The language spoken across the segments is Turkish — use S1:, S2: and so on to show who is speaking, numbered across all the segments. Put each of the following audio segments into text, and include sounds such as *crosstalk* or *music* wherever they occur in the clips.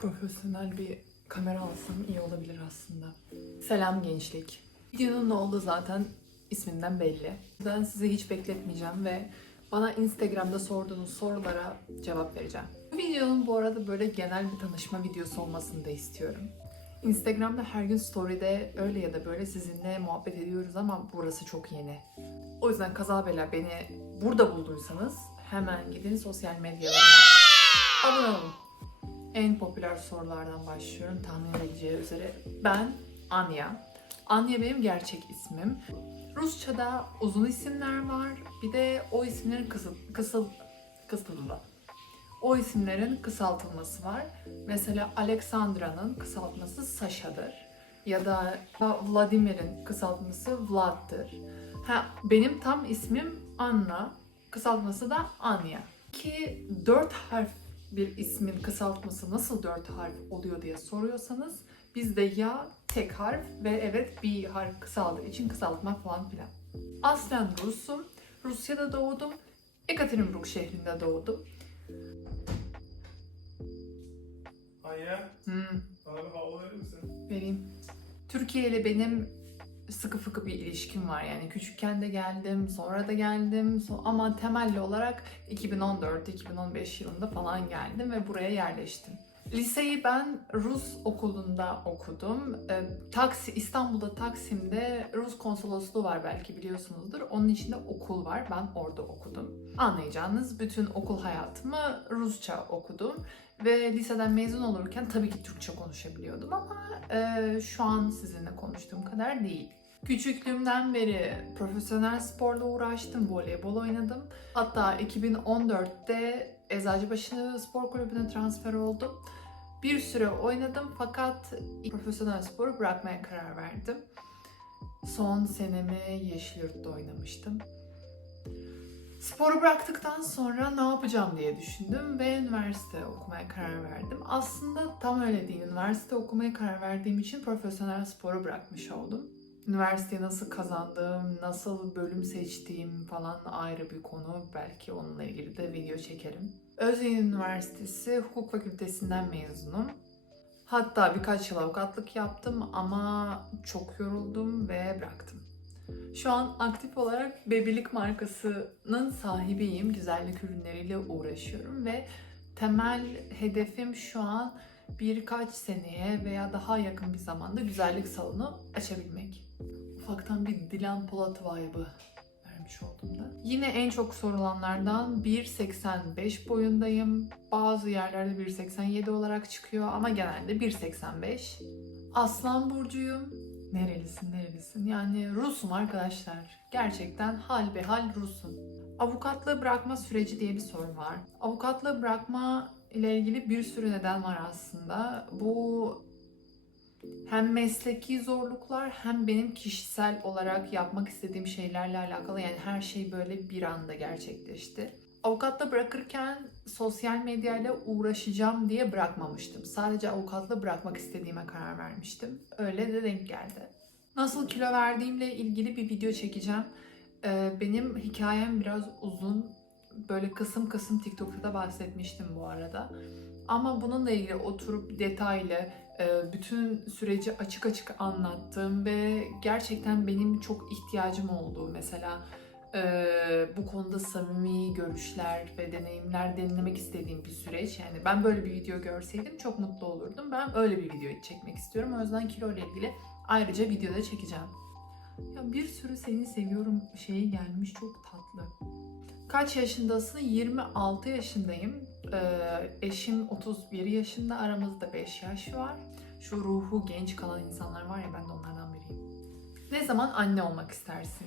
S1: Profesyonel bir kamera alsam iyi olabilir aslında. Selam gençlik. Videonun ne olduğu zaten isminden belli. Ben sizi hiç bekletmeyeceğim ve bana Instagram'da sorduğunuz sorulara cevap vereceğim. Bu videonun bu arada böyle genel bir tanışma videosu olmasını da istiyorum. Instagram'da her gün story'de öyle ya da böyle sizinle muhabbet ediyoruz ama burası çok yeni. O yüzden kaza bela beni burada bulduysanız hemen gidin sosyal medyalarına abone olun. En popüler sorulardan başlıyorum tahmin edeceği üzere. Ben Anya. Anya benim gerçek ismim. Rusça'da uzun isimler var. Bir de o isimlerin kısıl, kısıl, kısılma. O isimlerin kısaltılması var. Mesela Alexandra'nın kısaltması Sasha'dır. Ya da Vladimir'in kısaltması Vlad'dır. Ha, benim tam ismim Anna. Kısaltması da Anya. Ki dört harf bir ismin kısaltması nasıl dört harf oluyor diye soruyorsanız bizde ya tek harf ve evet bir harf kısaldığı için kısaltma falan filan. Aslen Rus'um. Rusya'da doğdum. Ekaterinburg şehrinde doğdum.
S2: Aya,
S1: Hmm,
S2: havlu verir misin?
S1: vereyim. Türkiye ile benim sıkı fıkı bir ilişkim var. Yani küçükken de geldim, sonra da geldim. Ama temelli olarak 2014-2015 yılında falan geldim ve buraya yerleştim. Liseyi ben Rus okulunda okudum. Ee, Taksi, İstanbul'da Taksim'de Rus konsolosluğu var belki biliyorsunuzdur. Onun içinde okul var. Ben orada okudum. Anlayacağınız bütün okul hayatımı Rusça okudum. Ve liseden mezun olurken tabii ki Türkçe konuşabiliyordum ama e, şu an sizinle konuştuğum kadar değil. Küçüklüğümden beri profesyonel sporla uğraştım, voleybol oynadım. Hatta 2014'te Eczacıbaşı Spor Kulübü'ne transfer oldum. Bir süre oynadım fakat profesyonel sporu bırakmaya karar verdim. Son senemi Yeşilyurt'ta oynamıştım. Sporu bıraktıktan sonra ne yapacağım diye düşündüm ve üniversite okumaya karar verdim. Aslında tam öyle değil. Üniversite okumaya karar verdiğim için profesyonel sporu bırakmış oldum. Üniversiteyi nasıl kazandığım, nasıl bölüm seçtiğim falan ayrı bir konu. Belki onunla ilgili de video çekerim. Özyeğin Üniversitesi Hukuk Fakültesinden mezunum. Hatta birkaç yıl avukatlık yaptım ama çok yoruldum ve bıraktım. Şu an aktif olarak Bebilik markasının sahibiyim. Güzellik ürünleriyle uğraşıyorum ve temel hedefim şu an birkaç seneye veya daha yakın bir zamanda güzellik salonu açabilmek. Ufaktan bir Dilan Polat vibe'ı vermiş oldum da. Yine en çok sorulanlardan 1.85 boyundayım. Bazı yerlerde 1.87 olarak çıkıyor ama genelde 1.85. Aslan burcuyum. Nerelisin nerelisin? Yani Rusum arkadaşlar. Gerçekten hal be hal Rusum. Avukatlığı bırakma süreci diye bir sorun var. Avukatlığı bırakma ile ilgili bir sürü neden var aslında. Bu hem mesleki zorluklar hem benim kişisel olarak yapmak istediğim şeylerle alakalı yani her şey böyle bir anda gerçekleşti. Avukatla bırakırken sosyal medyayla uğraşacağım diye bırakmamıştım. Sadece avukatla bırakmak istediğime karar vermiştim. Öyle de denk geldi. Nasıl kilo verdiğimle ilgili bir video çekeceğim. Ee, benim hikayem biraz uzun. Böyle kısım kısım TikTok'ta da bahsetmiştim bu arada. Ama bununla ilgili oturup detaylı e, bütün süreci açık açık anlattığım ve gerçekten benim çok ihtiyacım olduğu mesela e, bu konuda samimi görüşler ve deneyimler dinlemek istediğim bir süreç. Yani ben böyle bir video görseydim çok mutlu olurdum. Ben öyle bir video çekmek istiyorum. O yüzden kilo ile ilgili ayrıca videoda çekeceğim. Ya bir sürü seni seviyorum şeyi gelmiş çok tatlı. Kaç yaşındasın? 26 yaşındayım. Ee, eşim 31 yaşında. Aramızda 5 yaş var. Şu ruhu genç kalan insanlar var ya ben de onlardan biriyim. Ne zaman anne olmak istersin?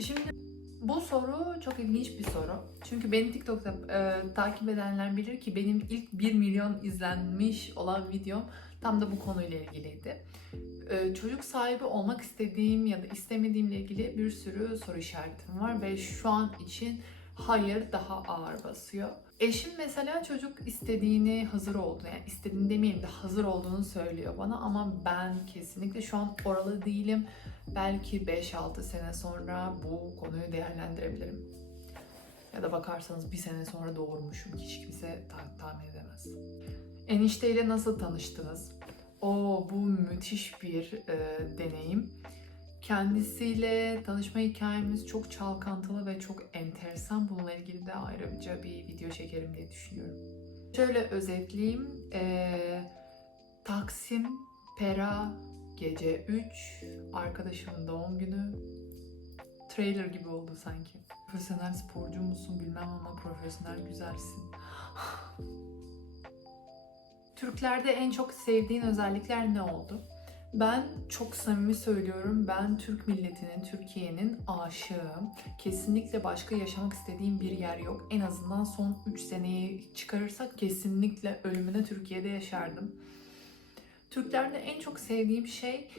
S1: Şimdi bu soru çok ilginç bir soru. Çünkü beni TikTok'ta e, takip edenler bilir ki benim ilk 1 milyon izlenmiş olan videom tam da bu konuyla ilgiliydi. E, çocuk sahibi olmak istediğim ya da istemediğimle ilgili bir sürü soru işaretim var ve şu an için hayır daha ağır basıyor. Eşim mesela çocuk istediğini hazır olduğunu yani istediğini demeyeyim de hazır olduğunu söylüyor bana ama ben kesinlikle şu an oralı değilim. Belki 5-6 sene sonra bu konuyu değerlendirebilirim. Ya da bakarsanız bir sene sonra doğurmuşum hiç kimse ta- tahmin edemez. Enişteyle nasıl tanıştınız? O bu müthiş bir e, deneyim. Kendisiyle tanışma hikayemiz çok çalkantılı ve çok enteresan. Bununla ilgili de ayrıca bir video çekerim diye düşünüyorum. Şöyle özetleyeyim. E, Taksim, Pera, gece 3, arkadaşımın doğum günü. Trailer gibi oldu sanki. Profesyonel sporcu musun bilmem ama profesyonel güzelsin. *sighs* Türklerde en çok sevdiğin özellikler ne oldu? Ben çok samimi söylüyorum. Ben Türk milletinin, Türkiye'nin aşığım. Kesinlikle başka yaşamak istediğim bir yer yok. En azından son 3 seneyi çıkarırsak kesinlikle ölümüne Türkiye'de yaşardım. Türklerde en çok sevdiğim şey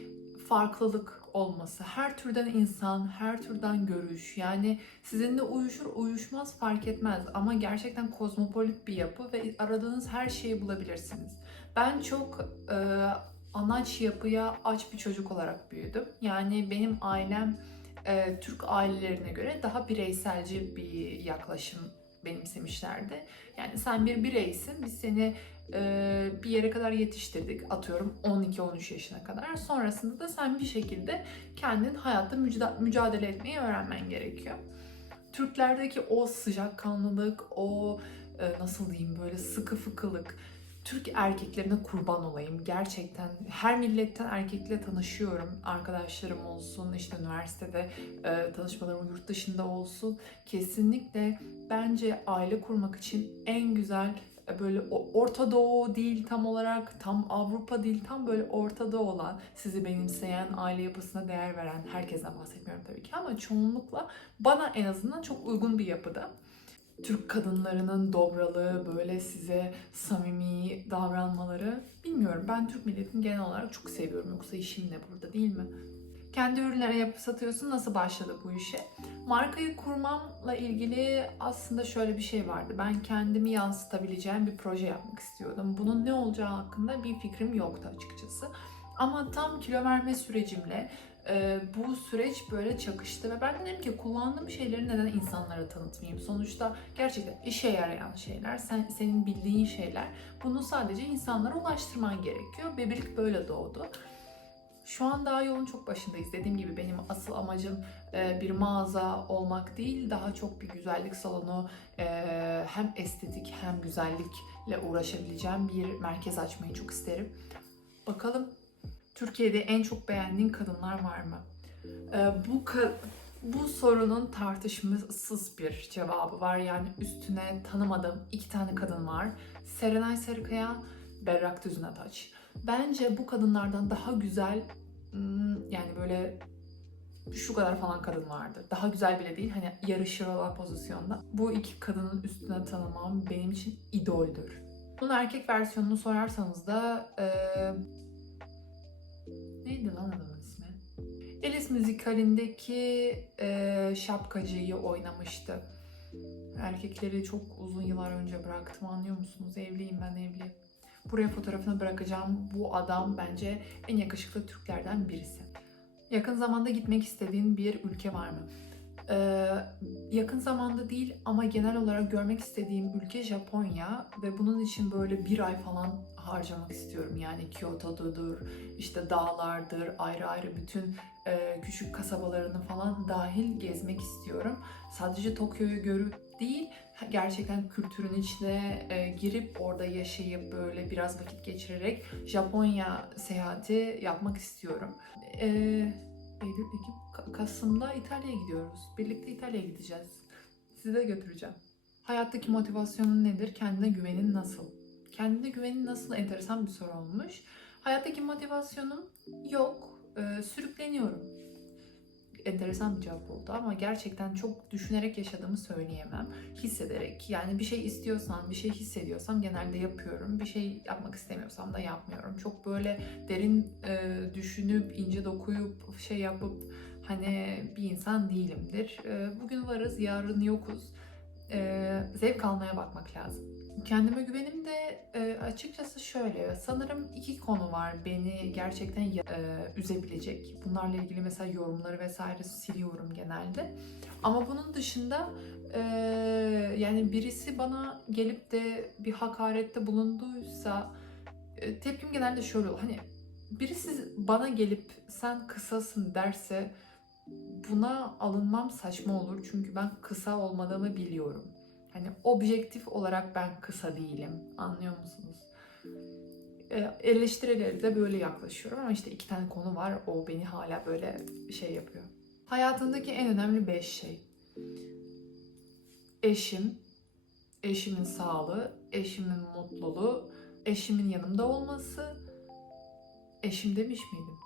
S1: farklılık olması. Her türden insan, her türden görüş. Yani sizinle uyuşur uyuşmaz fark etmez ama gerçekten kozmopolit bir yapı ve aradığınız her şeyi bulabilirsiniz. Ben çok e, anaç yapıya aç bir çocuk olarak büyüdüm. Yani benim ailem e, Türk ailelerine göre daha bireyselci bir yaklaşım benimsemişlerdi. Yani sen bir bireysin, biz seni e, bir yere kadar yetiştirdik. Atıyorum 12-13 yaşına kadar. Sonrasında da sen bir şekilde kendin hayatta mücadele, etmeyi öğrenmen gerekiyor. Türklerdeki o sıcakkanlılık, o e, nasıl diyeyim böyle sıkı fıkılık, Türk erkeklerine kurban olayım. Gerçekten her milletten erkekle tanışıyorum. Arkadaşlarım olsun, işte üniversitede e, tanışmalarım yurt dışında olsun. Kesinlikle bence aile kurmak için en güzel e, böyle Orta Doğu değil tam olarak, tam Avrupa değil, tam böyle ortada olan, sizi benimseyen, aile yapısına değer veren, herkesten bahsetmiyorum tabii ki ama çoğunlukla bana en azından çok uygun bir yapıda. Türk kadınlarının dobralığı, böyle size samimi davranmaları bilmiyorum. Ben Türk milletini genel olarak çok seviyorum. Yoksa işim ne burada değil mi? Kendi ürünlere yapıp satıyorsun. Nasıl başladı bu işe? Markayı kurmamla ilgili aslında şöyle bir şey vardı. Ben kendimi yansıtabileceğim bir proje yapmak istiyordum. Bunun ne olacağı hakkında bir fikrim yoktu açıkçası. Ama tam kilo verme sürecimle e, bu süreç böyle çakıştı ve ben dedim ki kullandığım şeyleri neden insanlara tanıtmayayım? Sonuçta gerçekten işe yarayan şeyler, sen, senin bildiğin şeyler. Bunu sadece insanlara ulaştırman gerekiyor. Bebelik böyle doğdu. Şu an daha yolun çok başındayız. Dediğim gibi benim asıl amacım e, bir mağaza olmak değil, daha çok bir güzellik salonu, e, hem estetik hem güzellikle uğraşabileceğim bir merkez açmayı çok isterim. Bakalım Türkiye'de en çok beğendiğin kadınlar var mı? Ee, bu bu sorunun tartışmasız bir cevabı var. Yani üstüne tanımadığım iki tane kadın var. Serenay Sarıkaya, Berrak Düzünataç. Bence bu kadınlardan daha güzel hmm, yani böyle şu kadar falan kadın vardır. Daha güzel bile değil. Hani yarışır olan pozisyonda. Bu iki kadının üstüne tanımam benim için idoldür. Bunun erkek versiyonunu sorarsanız da eee Neydi lan adamın ismi? Elis müzikalindeki e, şapkacıyı oynamıştı. Erkekleri çok uzun yıllar önce bıraktım anlıyor musunuz? Evliyim ben evli. Buraya fotoğrafını bırakacağım. Bu adam bence en yakışıklı Türklerden birisi. Yakın zamanda gitmek istediğin bir ülke var mı? Ee, yakın zamanda değil ama genel olarak görmek istediğim ülke Japonya ve bunun için böyle bir ay falan harcamak istiyorum. Yani Kyoto'dur, işte dağlardır, ayrı ayrı bütün e, küçük kasabalarını falan dahil gezmek istiyorum. Sadece Tokyo'yu görüp değil, gerçekten kültürün içine e, girip orada yaşayıp böyle biraz vakit geçirerek Japonya seyahati yapmak istiyorum. E, Eylül, Ekim, Ka- Kasım'da İtalya'ya gidiyoruz. Birlikte İtalya'ya gideceğiz. Sizi de götüreceğim. Hayattaki motivasyonun nedir? Kendine güvenin nasıl? Kendine güvenin nasıl enteresan bir soru olmuş. Hayattaki motivasyonum yok. Ee, sürükleniyorum. Enteresan bir cevap oldu ama gerçekten çok düşünerek yaşadığımı söyleyemem. Hissederek. Yani bir şey istiyorsam, bir şey hissediyorsam genelde yapıyorum. Bir şey yapmak istemiyorsam da yapmıyorum. Çok böyle derin e, düşünüp, ince dokuyup, şey yapıp hani bir insan değilimdir. E, bugün varız, yarın yokuz. E, zevk almaya bakmak lazım. Kendime güvenim de e, açıkçası şöyle. Sanırım iki konu var beni gerçekten e, üzebilecek. Bunlarla ilgili mesela yorumları vesaire siliyorum genelde. Ama bunun dışında e, yani birisi bana gelip de bir hakarette bulunduysa e, tepkim genelde şöyle oluyor. Hani birisi bana gelip sen kısasın derse buna alınmam saçma olur. Çünkü ben kısa olmadığımı biliyorum. Hani objektif olarak ben kısa değilim. Anlıyor musunuz? E, eleştirilere de böyle yaklaşıyorum ama işte iki tane konu var. O beni hala böyle şey yapıyor. Hayatındaki en önemli beş şey. Eşim, eşimin sağlığı, eşimin mutluluğu, eşimin yanımda olması. Eşim demiş miydim?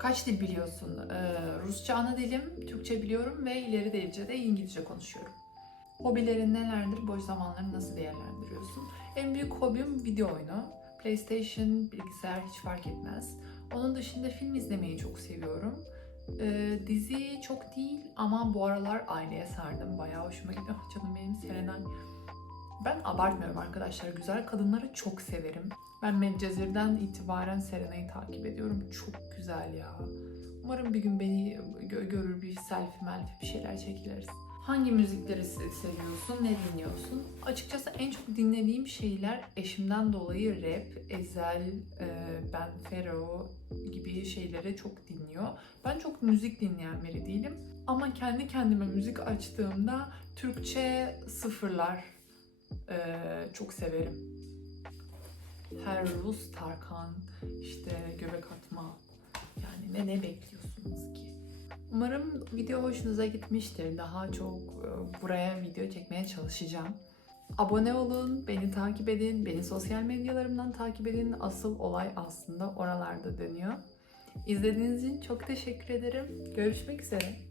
S1: Kaç dil biliyorsun? Ee, Rusça ana dilim, Türkçe biliyorum ve ileri derece de İngilizce konuşuyorum. Hobilerin nelerdir? Boş zamanları nasıl değerlendiriyorsun? En büyük hobim video oyunu. PlayStation, bilgisayar hiç fark etmez. Onun dışında film izlemeyi çok seviyorum. Ee, dizi çok değil ama bu aralar aileye sardım. Bayağı hoşuma gidiyor. Canım benim Serenay. Ben abartmıyorum arkadaşlar. Güzel kadınları çok severim. Ben Medcezir'den itibaren Serenay'ı takip ediyorum. Çok güzel ya. Umarım bir gün beni gö- görür bir selfie melfi bir şeyler çekiliriz. Hangi müzikleri se- seviyorsun? Ne dinliyorsun? Açıkçası en çok dinlediğim şeyler eşimden dolayı rap, Ezel, e, Ben Fero gibi şeyleri çok dinliyor. Ben çok müzik dinleyen biri değilim. Ama kendi kendime müzik açtığımda Türkçe sıfırlar e, çok severim. Her Rus Tarkan, işte göbek atma. Yani ne ne bekliyorsunuz ki? Umarım video hoşunuza gitmiştir. Daha çok buraya video çekmeye çalışacağım. Abone olun, beni takip edin, beni sosyal medyalarımdan takip edin. Asıl olay aslında oralarda dönüyor. İzlediğiniz için çok teşekkür ederim. Görüşmek üzere.